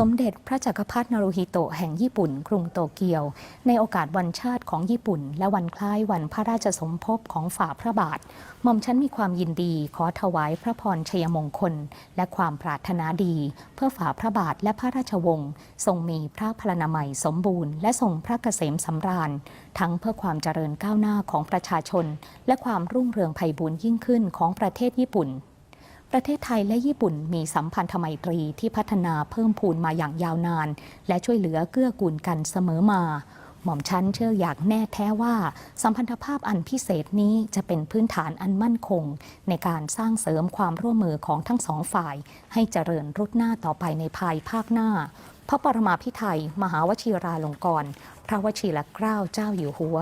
สมเด็จพระจักรพรรดินารุฮิโตะแห่งญี่ปุ่นกรุงโตเกียว ในโอกาสวันชาติของญี่ปุ่น และวันคล้ายวันพระราชสมภพของฝ่าพระบาทหม่อมฉันมีความยินดีขอถวายพระพรชัยมงคล และความปรารถนาดี เพื่อฝ่าพระบาทและพระราชวงศ์ทรงมีพระพลานามัยสมบูรณ์และทรงพระเกษมสำราญ ทั้งเพื่อความเจริญก้าวหน้าของประชาชน และความรุ่งเรืองไพบูรยิ่งขึ้นของประเทศญี่ปุ่นประเทศไทยและญี่ปุ่นมีสัมพันธไมตรีที่พัฒนาเพิ่มพูนมาอย่างยาวนานและช่วยเหลือเกื้อกูลกันเสมอมาหม่อมชั้นเชื่ออยากแน่แท้ว่าสัมพันธภาพอันพิเศษนี้จะเป็นพื้นฐานอันมั่นคงในการสร้างเสริมความร่วมมือของทั้งสองฝ่ายให้เจริญรุ่หน้าต่อไปในภายภาคหน้า พระปรมาพิไทยมหาวชิราลงกรณ์พระวชิรเกล้าเจ้าอยู่หัว